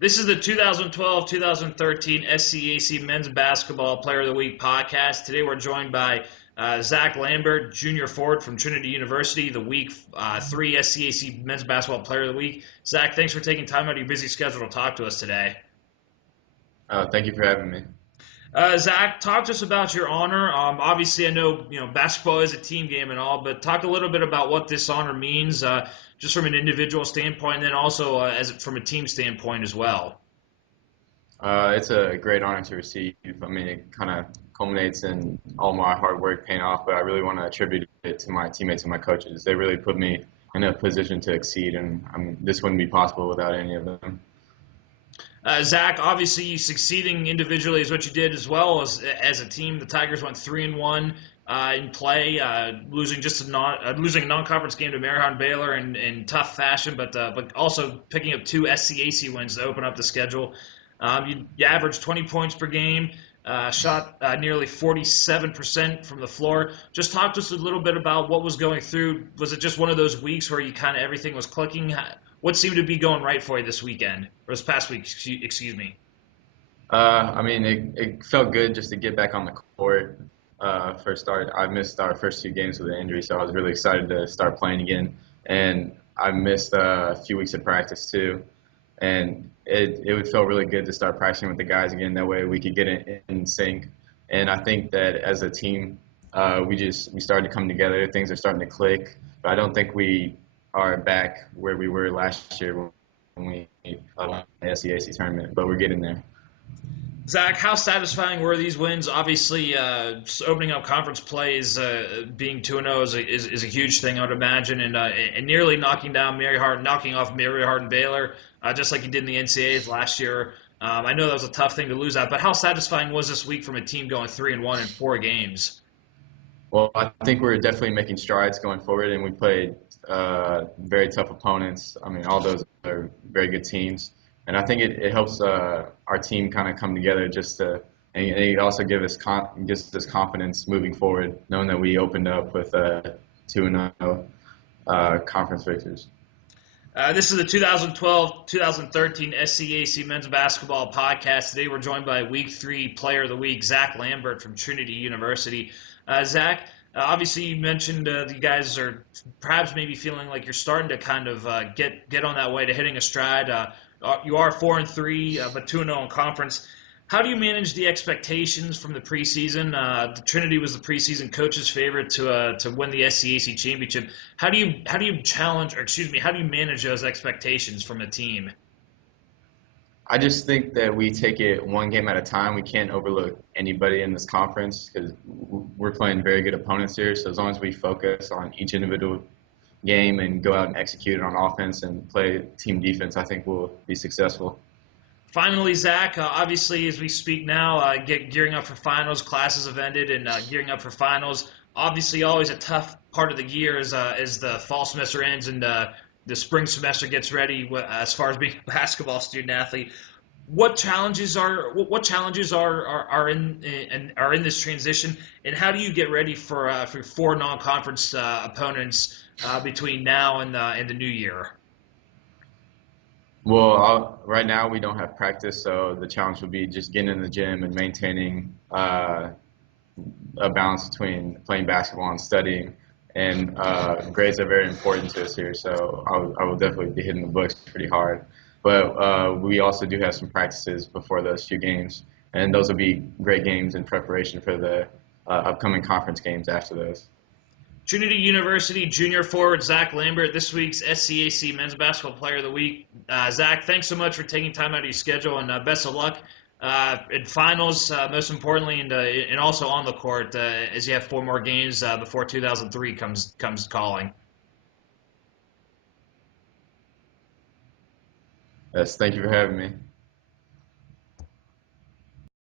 This is the 2012-2013 SCAC Men's Basketball Player of the Week podcast. Today we're joined by Zach Lambert, junior forward from Trinity University, the Week 3 SCAC Men's Basketball Player of the Week. Zach, thanks for taking time out of your busy schedule to talk to us today. Thank you for having me. Zach, talk to us about your honor. Obviously, I know basketball is a team game and all, but talk a little bit about what this honor means, just from an individual standpoint, and then also from a team standpoint as well. It's a great honor to receive. I mean, it kind of culminates in all my hard work paying off, but I really want to attribute it to my teammates and my coaches. They really put me in a position to exceed, and this wouldn't be possible without any of them. Zach, obviously succeeding individually is what you did as well as a team. The Tigers went 3-1 in play, losing a non-conference game to Marymount Baylor in tough fashion, but also picking up two SCAC wins to open up the schedule. You averaged 20 points per game, shot nearly 47% from the floor. Just talk to us a little bit about what was going through. Was it just one of those weeks where you kind of everything was clicking? What seemed to be going right for you this weekend, or this past week, excuse me? I mean, it felt good just to get back on the court. For a start, I missed our first two games with an injury, so I was really excited to start playing again. And I missed a few weeks of practice too. And it would feel really good to start practicing with the guys again. That way we could get in sync. And I think that as a team, we started to come together. Things are starting to click. But I don't think we are back where we were last year when we won the SCAC tournament, but we're getting there. Zach, how satisfying were these wins? Obviously, just opening up conference play being 2-0 is a huge thing, I would imagine, and nearly knocking off Marymount and Baylor, just like you did in the NCAAs last year. I know that was a tough thing to lose out, but how satisfying was this week from a team going 3-1 in 4 games? Well, I think we're definitely making strides going forward, and we played very tough opponents. I mean, all those are very good teams. And I think it helps our team kind of come together and it also gives us confidence moving forward, knowing that we opened up with 2-0 conference victors. This is the 2012-2013 SCAC Men's Basketball Podcast. Today we're joined by Week 3 Player of the Week, Zach Lambert from Trinity University. Zach, obviously you mentioned you guys are perhaps maybe feeling like you're starting to kind of get on that way to hitting a stride. You are 4-3, but 2-0 in conference. How do you manage the expectations from the preseason? The Trinity was the preseason coach's favorite to win the SCAC championship. How do you manage those expectations from a team? I just think that we take it one game at a time. We can't overlook anybody in this conference because we're playing very good opponents here. So as long as we focus on each individual game and go out and execute it on offense and play team defense, I think we'll be successful. Finally, Zach, obviously as we speak now, gearing up for finals, classes have ended, and gearing up for finals. Obviously, always a tough part of the year as the fall semester ends and the spring semester gets ready. As far as being a basketball student athlete, what challenges are in this transition, and how do you get ready for 4 non-conference opponents between now and the new year? Well, right now we don't have practice, so the challenge would be just getting in the gym and maintaining a balance between playing basketball and studying. And grades are very important to us here, so I will definitely be hitting the books pretty hard. But we also do have some practices before those few games, and those will be great games in preparation for the upcoming conference games after those. Trinity University junior forward Zach Lambert, this week's SCAC Men's Basketball Player of the Week. Zach, thanks so much for taking time out of your schedule, and best of luck in finals, most importantly, and also on the court as you have 4 more games before 2003 comes calling. Yes, thank you for having me.